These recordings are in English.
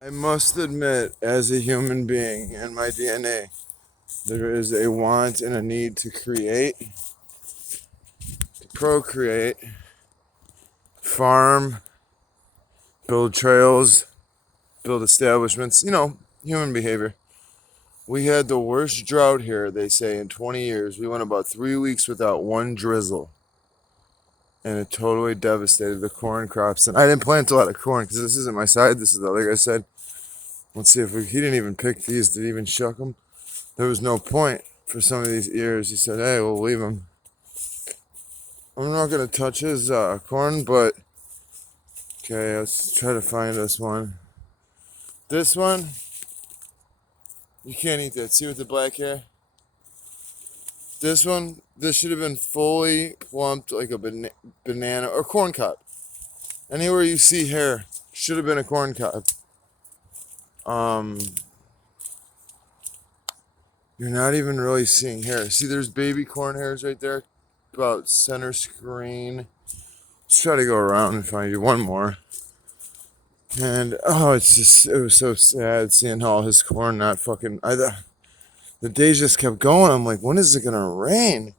I must admit, as a human being in my DNA, there is a want and a need to create, to procreate, farm, build trails, build establishments, human behavior. We had the worst drought here, they say, in 20 years. We went about 3 weeks without one drizzle, and it totally devastated the corn crops. And I didn't plant a lot of corn because this isn't my side, this is the other guy's side. Let's see if he didn't even pick these, did he even shuck them? There was no point for some of these ears. He said, hey, we'll leave them. I'm not going to touch his corn, but okay, let's try to find this one. This one, you can't eat that. See with the black hair? This one, this should have been fully plumped like a banana or corn cob. Anywhere you see hair, should have been a corn cob. You're not even really seeing hair. See, there's baby corn hairs right there, about center screen. Let's try to go around and find you one more. And it was so sad seeing all his corn not fucking. The days just kept going. I'm like, when is it gonna rain?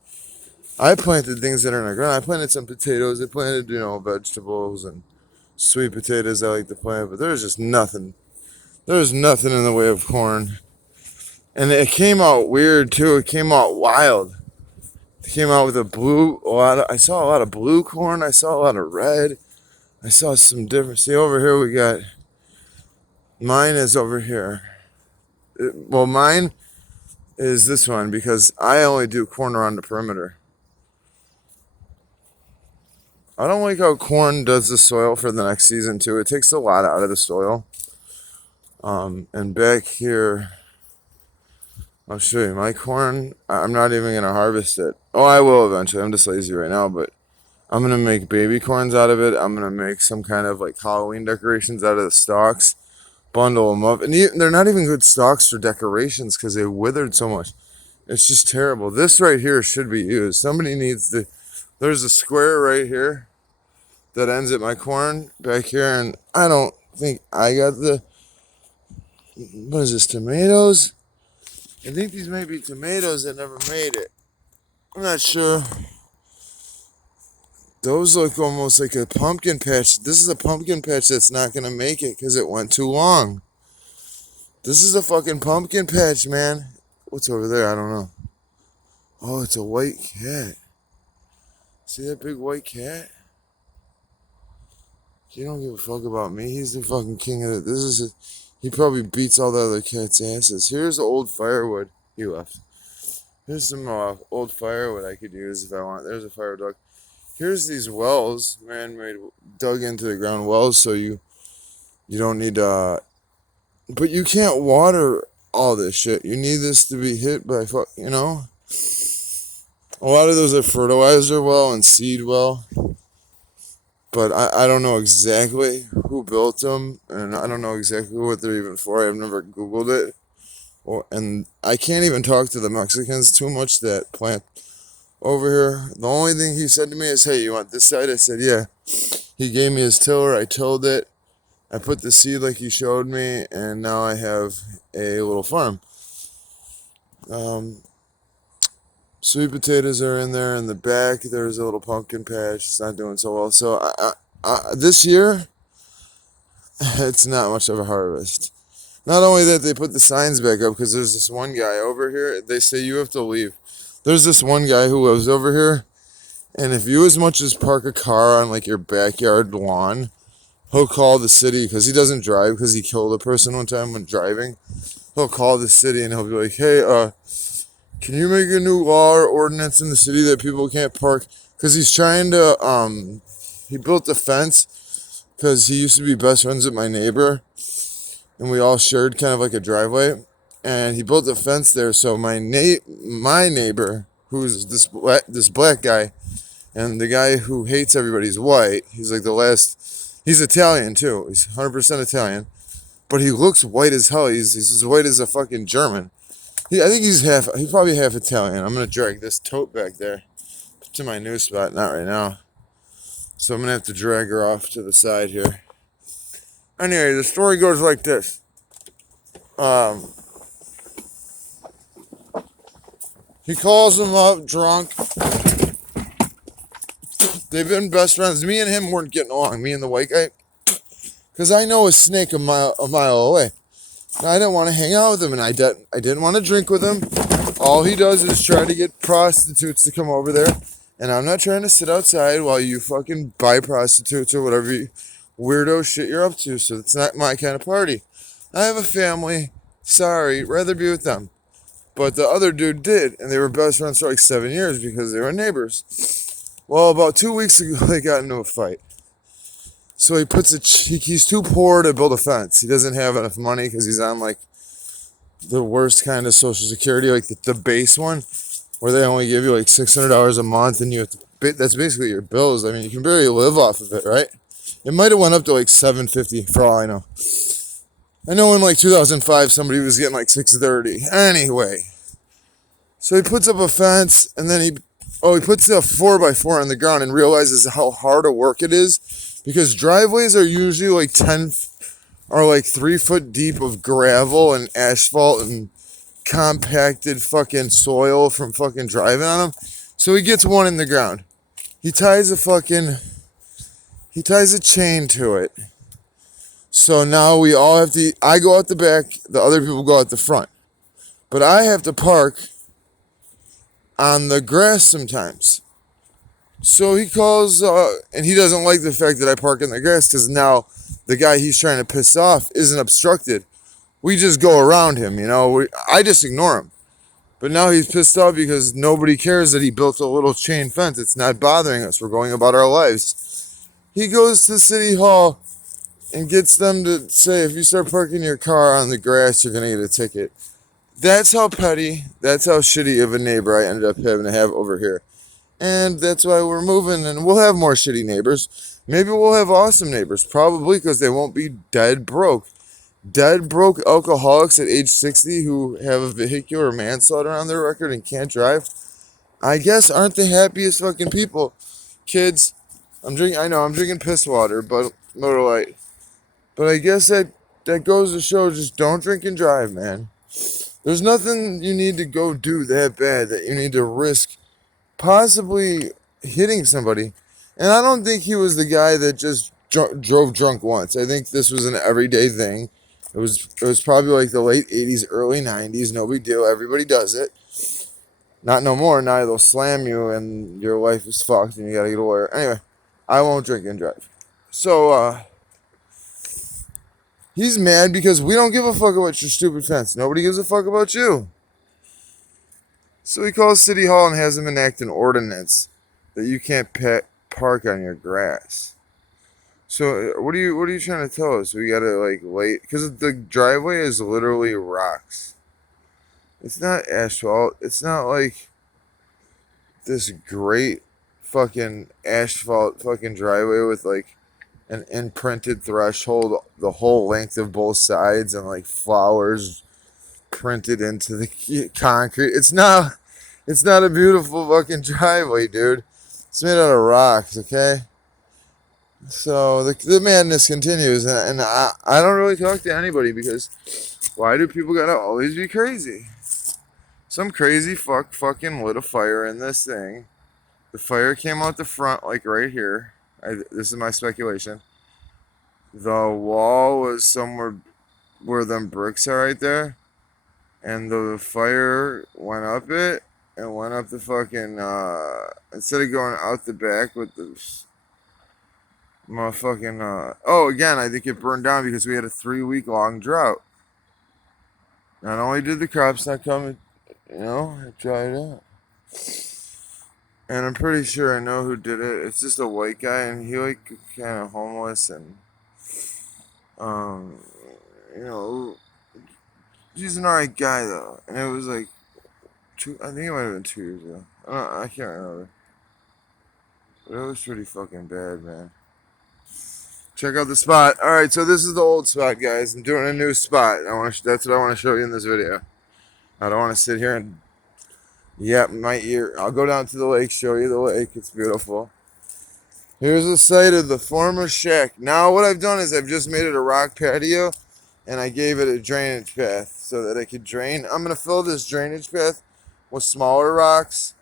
I planted things that are in the ground. I planted some potatoes. I planted, vegetables and sweet potatoes. I like to plant, but there's just nothing. There's nothing in the way of corn, and it came out weird too. It came out wild. It came out with I saw a lot of blue corn. I saw a lot of red. I saw some different. See over here we got. Mine is over here. Mine is this one because I only do corn around the perimeter. I don't like how corn does the soil for the next season too. It takes a lot out of the soil. And back here, I'll show you my corn. I'm not even gonna harvest it. Oh, I will eventually. I'm just lazy right now, but I'm gonna make baby corns out of it. I'm gonna make some kind of like Halloween decorations out of the stalks, bundle them up, and they're not even good stalks for decorations because they withered so much. It's just terrible. This right here should be used. Somebody needs to. There's a square right here that ends at my corn back here, and I don't think I got the. What is this? Tomatoes? I think these may be tomatoes that never made it. I'm not sure. Those look almost like a pumpkin patch. This is a pumpkin patch that's not gonna make it because it went too long. This is a fucking pumpkin patch, man. What's over there? I don't know. Oh, it's a white cat. See that big white cat? He don't give a fuck about me. He's the fucking king of it. He probably beats all the other cats' asses. Here's old firewood. He left. Here's some old firewood I could use if I want. There's a fire dog. Here's these wells, man-made, dug into the ground wells, so you don't need but you can't water all this shit. You need this to be hit by A lot of those are fertilizer well and seed well, but I don't know exactly who built them, and I don't know exactly what they're even for. I've never Googled it, and I can't even talk to the Mexicans too much that plant over here. The only thing he said to me is, hey, you want this side? I said, yeah. He gave me his tiller. I tilled it. I put the seed like he showed me, and now I have a little farm. Sweet potatoes are in there. In the back, there's a little pumpkin patch. It's not doing so well. So this year, it's not much of a harvest. Not only that, they put the signs back up because there's this one guy over here. They say you have to leave. There's this one guy who lives over here, and if you as much as park a car on like your backyard lawn, he'll call the city because he doesn't drive because he killed a person one time when driving. He'll call the city and he'll be like, hey, can you make a new law or ordinance in the city that people can't park? Because he's trying to, he built a fence because he used to be best friends with my neighbor, and we all shared kind of like a driveway. And he built a fence there, so my neighbor, who's this black guy, and the guy who hates everybody's white. He's like he's Italian too. He's 100% Italian, but he looks white as hell. He's as white as a fucking German. I think he's probably half Italian. I'm gonna drag this tote back there to my new spot. Not right now. So I'm gonna have to drag her off to the side here. Anyway, the story goes like this. Um, he calls him up drunk. They've been best friends. Me and him weren't getting along, me and the white guy. Because I know a snake a mile away. And I didn't want to hang out with him, and I didn't want to drink with him. All he does is try to get prostitutes to come over there. And I'm not trying to sit outside while you fucking buy prostitutes or whatever weirdo shit you're up to. So it's not my kind of party. I have a family. Sorry, rather be with them. But the other dude did, and they were best friends for like 7 years because they were neighbors. Well, about 2 weeks ago, they got into a fight. So he's too poor to build a fence. He doesn't have enough money because he's on like the worst kind of social security, like the base one, where they only give you like $600 a month, and you have to, that's basically your bills. I mean, you can barely live off of it, right? It might have went up to like $750 for all I know. I know in like 2005 somebody was getting like $630. Anyway, so he puts up a fence, and then he puts a 4x4 on the ground and realizes how hard a work it is, because driveways are usually like 3 foot deep of gravel and asphalt and compacted fucking soil from fucking driving on them. So he gets one in the ground. He ties a chain to it. So now we all have to, I go out the back, the other people go out the front. But I have to park on the grass sometimes. So he calls, and he doesn't like the fact that I park in the grass, because now the guy he's trying to piss off isn't obstructed. We just go around him, you know. I just ignore him. But now he's pissed off because nobody cares that he built a little chain fence. It's not bothering us. We're going about our lives. He goes to City Hall and gets them to say, if you start parking your car on the grass, you're going to get a ticket. That's how petty, that's how shitty of a neighbor I ended up having to have over here. And that's why we're moving, and we'll have more shitty neighbors. Maybe we'll have awesome neighbors, probably, because they won't be dead broke. Dead broke alcoholics at age 60 who have a vehicular manslaughter on their record and can't drive, I guess aren't the happiest fucking people. Kids, I'm drinking piss water, but Miller Lite. But I guess that goes to show, just don't drink and drive, man. There's nothing you need to go do that bad that you need to risk possibly hitting somebody. And I don't think he was the guy that just drove drunk once. I think this was an everyday thing. It was probably like the late 80s, early 90s. No big deal. Everybody does it. Not no more. Now they'll slam you and your life is fucked and you gotta get a lawyer. Anyway, I won't drink and drive. So, he's mad because we don't give a fuck about your stupid fence. Nobody gives a fuck about you. So he calls City Hall and has them enact an ordinance that you can't park on your grass. So what are you trying to tell us? We gotta like lay, because the driveway is literally rocks. It's not asphalt. It's not like this great fucking asphalt fucking driveway with like an imprinted threshold the whole length of both sides and like flowers printed into the concrete. It's not a beautiful fucking driveway, dude. It's made out of rocks, okay? So the madness continues, and I don't really talk to anybody because why do people gotta always be crazy? Some crazy fucking lit a fire in this thing. The fire came out the front, like right here. This is my speculation. The wall was somewhere where them bricks are right there, and the fire went up it and went up the fucking instead of going out the back with the motherfucking again, I think it burned down because we had a 3-week long drought. Not only did the crops not come, it dried out. And I'm pretty sure I know who did it. It's just a white guy, and he like kind of homeless, and he's an alright guy though. And it was like I think it might have been 2 years ago. I can't remember. But it was pretty fucking bad, man. Check out the spot. All right, so this is the old spot, guys. I'm doing a new spot. That's what I want to show you in this video. I don't want to sit here and yap my ear. I'll go down to the lake, show you the lake. It's beautiful. Here's the site of the former shack. Now what I've done is I've just made it a rock patio, and I gave it a drainage path so that it could drain. I'm going to fill this drainage path with smaller rocks.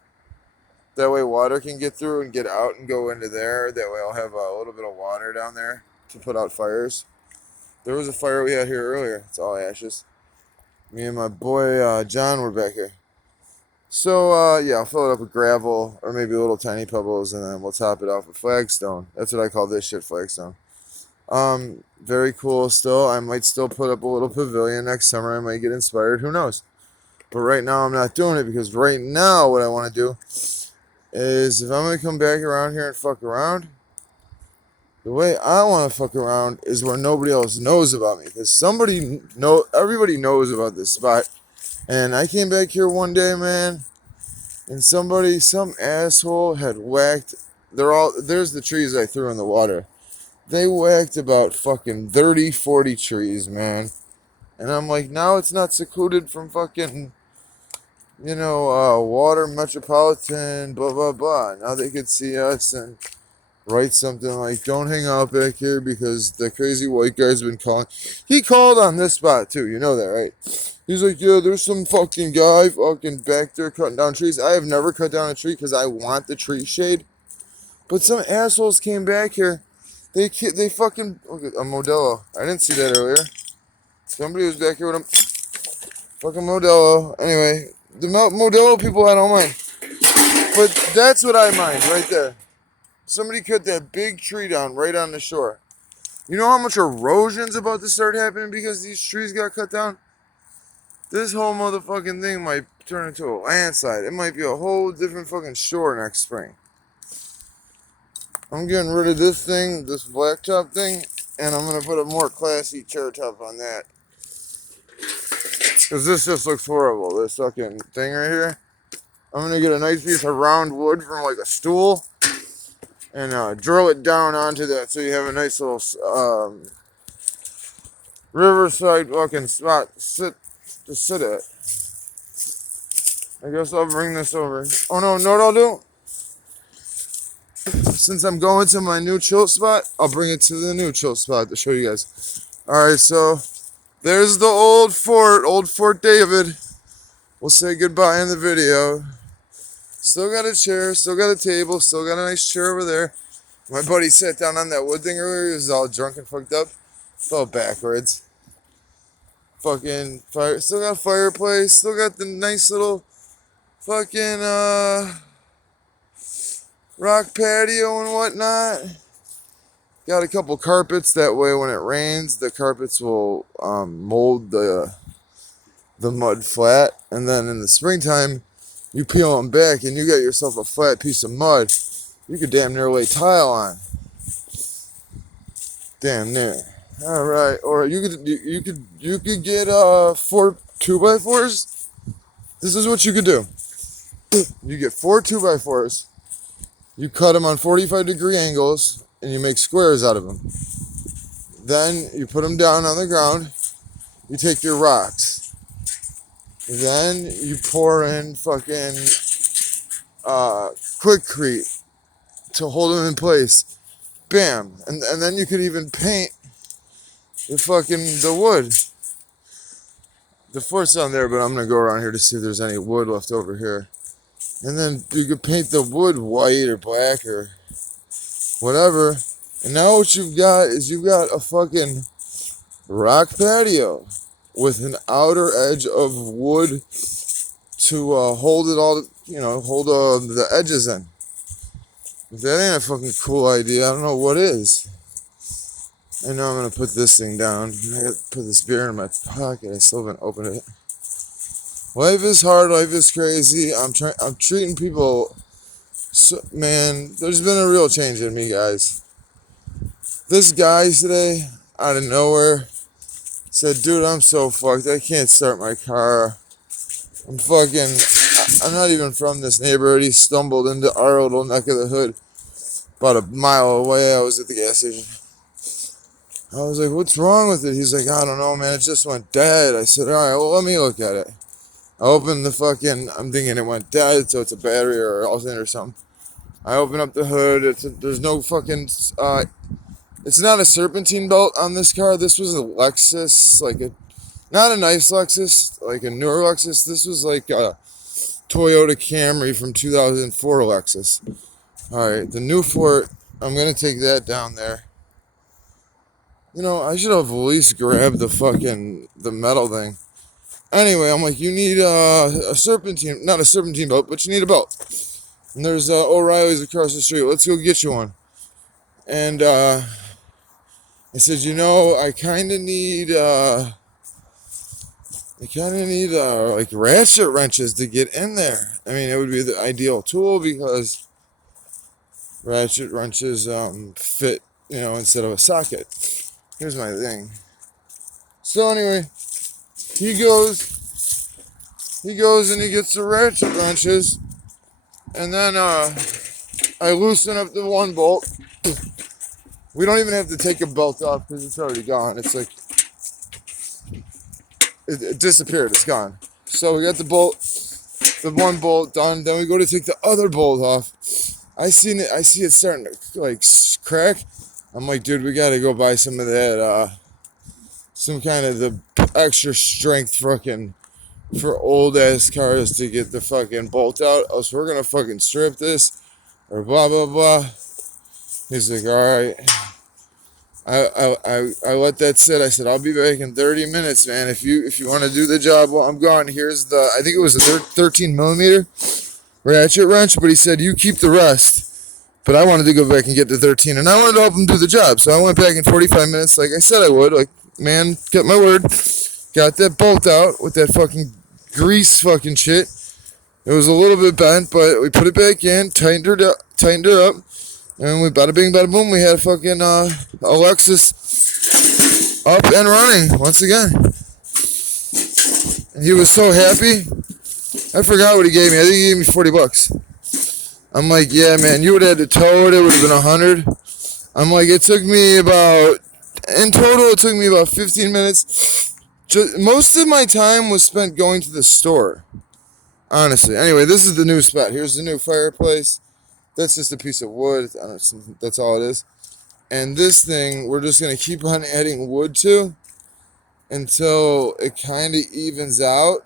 That way water can get through and get out and go into there. That way I'll have a little bit of water down there to put out fires. There was a fire we had here earlier. It's all ashes. Me and my boy John were back here. So, yeah, I'll fill it up with gravel or maybe little tiny pebbles, and then we'll top it off with flagstone. That's what I call this shit, flagstone. Very cool still. I might still put up a little pavilion next summer. I might get inspired. Who knows? But right now I'm not doing it because right now what I want to do is if I'm going to come back around here and fuck around, the way I want to fuck around is where nobody else knows about me. Because everybody knows about this spot. And I came back here one day, man, and some asshole had whacked, there's the trees I threw in the water. They whacked about fucking 30, 40 trees, man. And I'm like, now it's not secluded from fucking, water, metropolitan, blah, blah, blah. Now they could see us and write something like, don't hang out back here because the crazy white guy's been calling. He called on this spot, too. You know that, right? He's like, yeah, there's some fucking guy fucking back there cutting down trees. I have never cut down a tree because I want the tree shade. But some assholes came back here. They fucking... Look at a Modelo. I didn't see that earlier. Somebody was back here with a fucking Modelo. Anyway, the Modelo people I don't mind. But that's what I mind right there. Somebody cut that big tree down right on the shore. You know how much erosion's about to start happening because these trees got cut down? This whole motherfucking thing might turn into a landslide. It might be a whole different fucking shore next spring. I'm getting rid of this thing, this blacktop thing, and I'm going to put a more classy chair top on that. Because this just looks horrible, this fucking thing right here. I'm going to get a nice piece of round wood from like a stool and drill it down onto that so you have a nice little riverside fucking spot to sit at. I guess I'll bring this over. Oh no, know what I'll do? Since I'm going to my new chill spot, I'll bring it to the new chill spot to show you guys. Alright, so there's the old Fort David. We'll say goodbye in the video. Still got a chair, still got a table, still got a nice chair over there. My buddy sat down on that wood thing earlier. He was all drunk and fucked up. Fell backwards. Fucking fire. Still got a fireplace. Still got the nice little fucking rock patio and whatnot. Got a couple carpets. That way when it rains, the carpets will mold the mud flat. And then in the springtime, you peel them back and you got yourself a flat piece of mud you could damn near lay tile on. Damn near. All right, or you could get 4 2x4s. This is what you could do. You get 4 2x4s. You cut them on 45-degree angles, and you make squares out of them. Then you put them down on the ground. You take your rocks. Then you pour in fucking Quickcrete to hold them in place. Bam, and then you could even paint the wood. The fort's on there, but I'm gonna go around here to see if there's any wood left over here. And then you could paint the wood white or black or whatever. And now what you've got is you've got a fucking rock patio with an outer edge of wood to hold it all, hold the edges in. If that ain't a fucking cool idea, I don't know what is. I know I'm gonna put this thing down. I gotta put this beer in my pocket. I still haven't opened it. Life is hard. Life is crazy. I'm treating people. Man, there's been a real change in me, guys. This guy today, out of nowhere, said, "Dude, I'm so fucked. I can't start my car. I'm not even from this neighborhood." He stumbled into our little neck of the hood, about a mile away. I was at the gas station. I was like, "What's wrong with it?" He's like, "I don't know, man. It just went dead." I said, "All right, well, let me look at it." I opened I'm thinking it went dead, so it's a battery or alternator or something. I open up the hood. There's no fucking. It's not a serpentine belt on this car. This was a Lexus, not a nice Lexus, like a newer Lexus. This was like a Toyota Camry from 2004 Lexus. All right, the new Ford. I'm gonna take that down there. You know, I should have at least grabbed the metal thing. Anyway, I'm like, you need a serpentine, not a serpentine belt, but you need a belt. And there's O'Reilly's across the street. Let's go get you one. And I said, you know, I kind of need like ratchet wrenches to get in there. I mean, it would be the ideal tool because ratchet wrenches fit, you know, instead of a socket. Here's my thing. So anyway, he goes and he gets the ratchet wrenches, and then I loosen up the one bolt. We don't even have to take a belt off because it's already gone. It's like it disappeared. It's gone. So we got the one bolt done. Then we go to take the other bolt off. I see it starting to like crack. I'm like, dude, we gotta go buy some of that, some kind of the extra strength fucking for old ass cars to get the fucking bolt out. Else we're gonna fucking strip this or blah blah blah. He's like, all right. I let that sit. I said, I'll be back in 30 minutes, man. If you want to do the job while I'm gone, here's I think it was a 13 millimeter ratchet wrench, but he said, you keep the rest. But I wanted to go back and get the 13, and I wanted to help him do the job. So I went back in 45 minutes like I said I would. Like, man, got my word. Got that bolt out with that fucking grease fucking shit. It was a little bit bent, but we put it back in, tightened it up. And we bada bing, bada boom, we had fucking Alexis up and running once again. And he was so happy. I forgot what he gave me. I think he gave me $40. I'm like, yeah, man, you would have had to tow it. It would have been 100. I'm like, in total, it took me about 15 minutes. Most of my time was spent going to the store. Honestly. Anyway, this is the new spot. Here's the new fireplace. That's just a piece of wood. That's all it is. And this thing, we're just going to keep on adding wood to until it kind of evens out.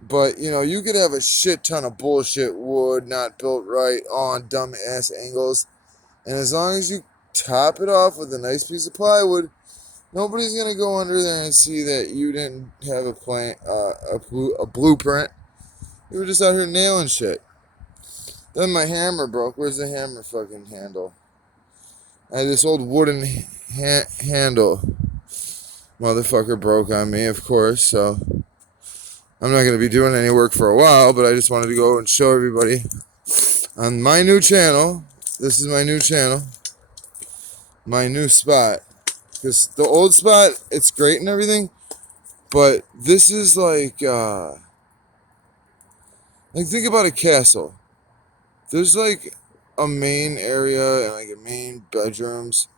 But, you know, you could have a shit ton of bullshit wood not built right on dumb ass angles. And as long as you top it off with a nice piece of plywood, nobody's going to go under there and see that you didn't have a blueprint. You were just out here nailing shit. Then my hammer broke. Where's the hammer fucking handle? I had this old wooden handle. Motherfucker broke on me, of course, so I'm not going to be doing any work for a while, but I just wanted to go and show everybody on my new channel. This is my new channel. My new spot. Because the old spot, it's great and everything, but this is like think about a castle. There's like a main area and like a main bedrooms.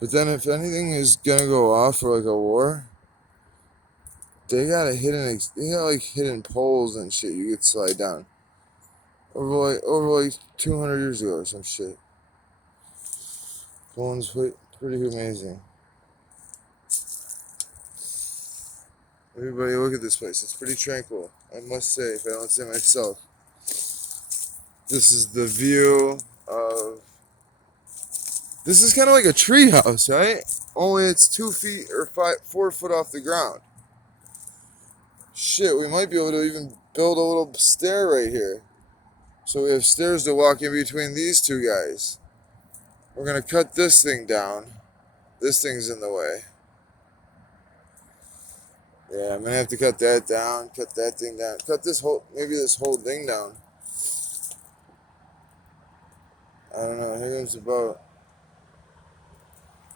But then if anything is gonna go off for like a war, they got like hidden poles and shit you could slide down. Over like 200 years ago or some shit. One's pretty amazing. Everybody look at this place. It's pretty tranquil, I must say, if I don't say myself. This is the view of... This is kind of like a tree house, right? Only it's 2 feet or 4 foot off the ground. Shit, we might be able to even build a little stair right here. So we have stairs to walk in between these two guys. We're going to cut this thing down. This thing's in the way. Yeah, I'm going to have to cut that down, cut that thing down, maybe this whole thing down. I don't know, here comes the boat.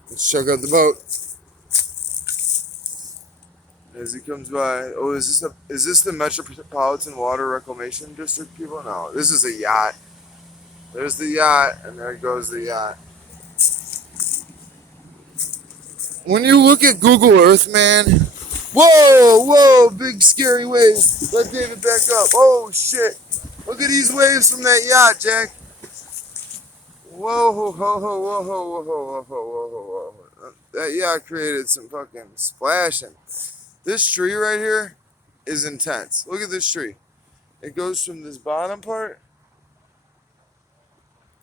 Let's check out the boat. As he comes by, oh, is this the Metropolitan Water Reclamation District, people? No, this is a yacht. There's the yacht, and there goes the yacht. When you look at Google Earth, man, whoa, big scary wave. Let David back up. Oh, shit. Look at these waves from that yacht, Jack. Whoa, ho, ho, ho, whoa, ho, whoa, whoa, whoa, whoa, whoa, whoa. That yacht created some fucking splashing. This tree right here is intense. Look at this tree. It goes from this bottom part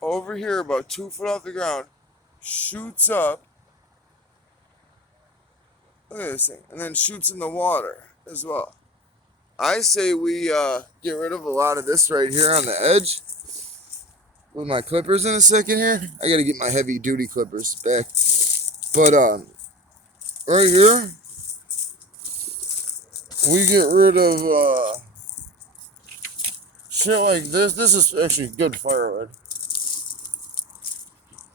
over here about 2 foot off the ground, shoots up. Look at this thing. And then shoots in the water as well. I say we get rid of a lot of this right here on the edge with my clippers in a second here. I gotta get my heavy duty clippers back. But right here, we get rid of shit like this. This is actually good firewood.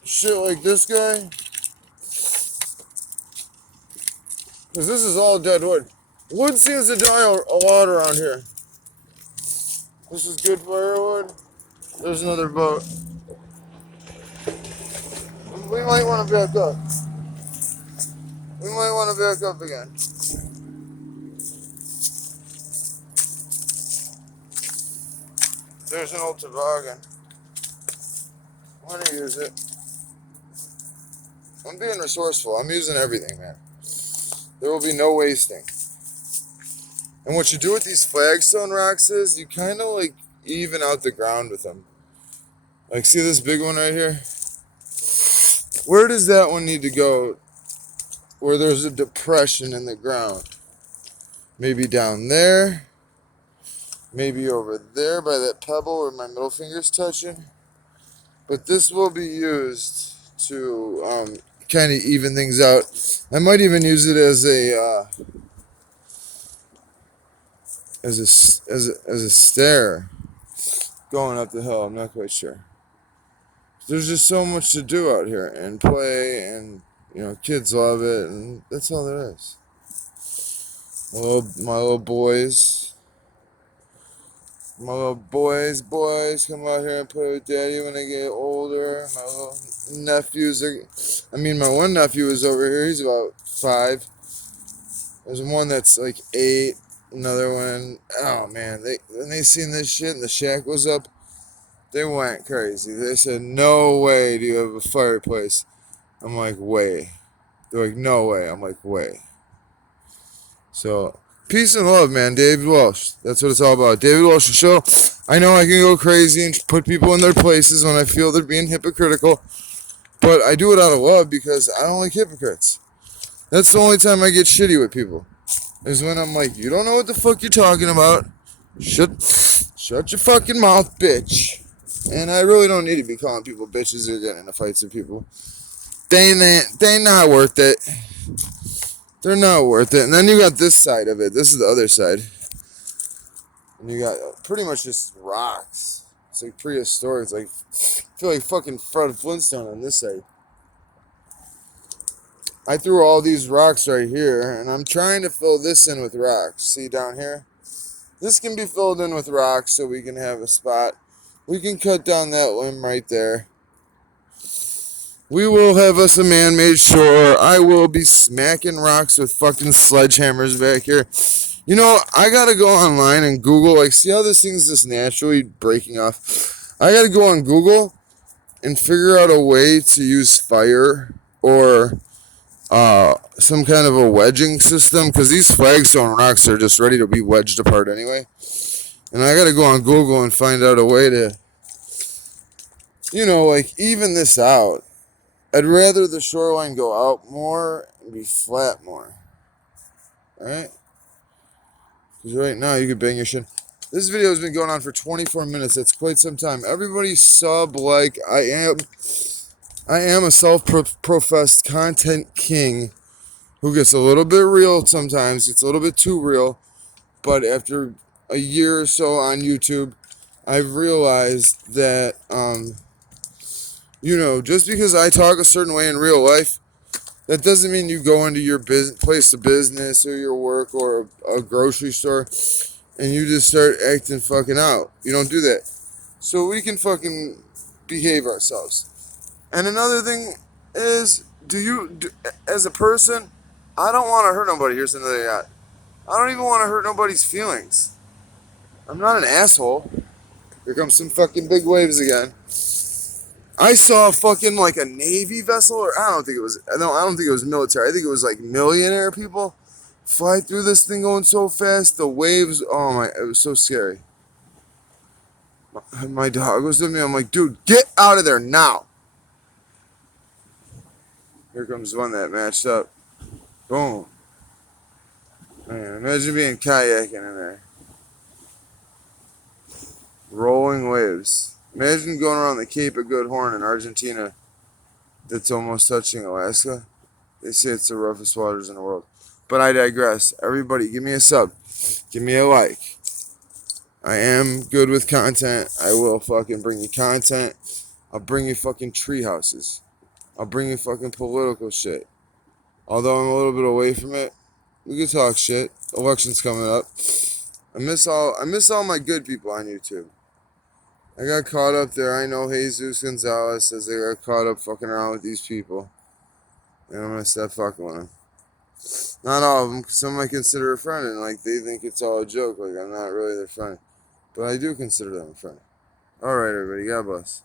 Shit like this guy. Because this is all dead wood. Wood seems to die a lot around here. This is good firewood. There's another boat. We might want to back up. We might want to back up again. There's an old toboggan. I'm going to use it. I'm being resourceful. I'm using everything, man. There will be no wasting. And what you do with these flagstone rocks is you kind of like even out the ground with them. Like, see this big one right here? Where does that one need to go where there's a depression in the ground? Maybe down there. Maybe over there by that pebble where my middle finger's touching. But this will be used to kind of even things out. I might even use it as a stair going up the hill. I'm not quite sure. There's just so much to do out here and play, and you know, kids love it, and that's all there is. My little boys come out here and play with daddy when they get older. My little nephews my one nephew is over here. He's about 5. There's one that's like 8. Another one. Oh man, when they seen this shit and the shack was up, they went crazy. They said, "No way do you have a fireplace." I'm like, "Way." They're like, "No way." I'm like, "Way." So, peace and love, man. David Walsh. That's what it's all about. David Walsh Show. I know I can go crazy and put people in their places when I feel they're being hypocritical, but I do it out of love because I don't like hypocrites. That's the only time I get shitty with people, is when I'm like, "You don't know what the fuck you're talking about. Shut your fucking mouth, bitch." And I really don't need to be calling people bitches or getting into fights with people. They not worth it. They're not worth it. And then you got this side of it. This is the other side. And you got pretty much just rocks. It's like prehistoric. It's like, I feel like fucking Fred Flintstone on this side. I threw all these rocks right here, and I'm trying to fill this in with rocks. See down here? This can be filled in with rocks so we can have a spot. We can cut down that limb right there. We will have us a man-made shore. I will be smacking rocks with fucking sledgehammers back here. You know, I gotta go online and Google, like, see how this thing's just naturally breaking off? I gotta go on Google and figure out a way to use fire or some kind of a wedging system, because these flagstone rocks are just ready to be wedged apart anyway. And I gotta go on Google and find out a way to, you know, like, even this out. I'd rather the shoreline go out more and be flat more. Alright? Because right now you can bang your shit. This video has been going on for 24 minutes. That's quite some time. Everybody sub, like, I am a self-professed content king who gets a little bit real sometimes. It's a little bit too real. But after a year or so on YouTube, I've realized that, you know, just because I talk a certain way in real life, that doesn't mean you go into your place of business or your work or a grocery store and you just start acting fucking out. You don't do that. So we can fucking behave ourselves. And another thing is, as a person, I don't want to hurt nobody. Here's another yacht. I don't even want to hurt nobody's feelings. I'm not an asshole. Here comes some fucking big waves again. I saw fucking like a Navy vessel, or I don't think it was. No, I don't think it was military. I think it was like millionaire people fly through this thing going so fast. The waves. Oh my! It was so scary. My dog was with me. I'm like, dude, get out of there now. Here comes one that matched up. Boom. Man, imagine being kayaking in there. Rolling waves. Imagine going around the Cape of Good Horn in Argentina that's almost touching Alaska. They say it's the roughest waters in the world. But I digress. Everybody, give me a sub. Give me a like. I am good with content. I will fucking bring you content. I'll bring you fucking tree houses. I'll bring you fucking political shit. Although I'm a little bit away from it, we can talk shit. Election's coming up. I miss all my good people on YouTube. I got caught up there. I know Jesus Gonzalez says they got caught up fucking around with these people. And I'm gonna stop fucking with them. Not all of them, 'cause some I consider a friend, and like they think it's all a joke. Like I'm not really their friend, but I do consider them a friend. All right, everybody. God bless.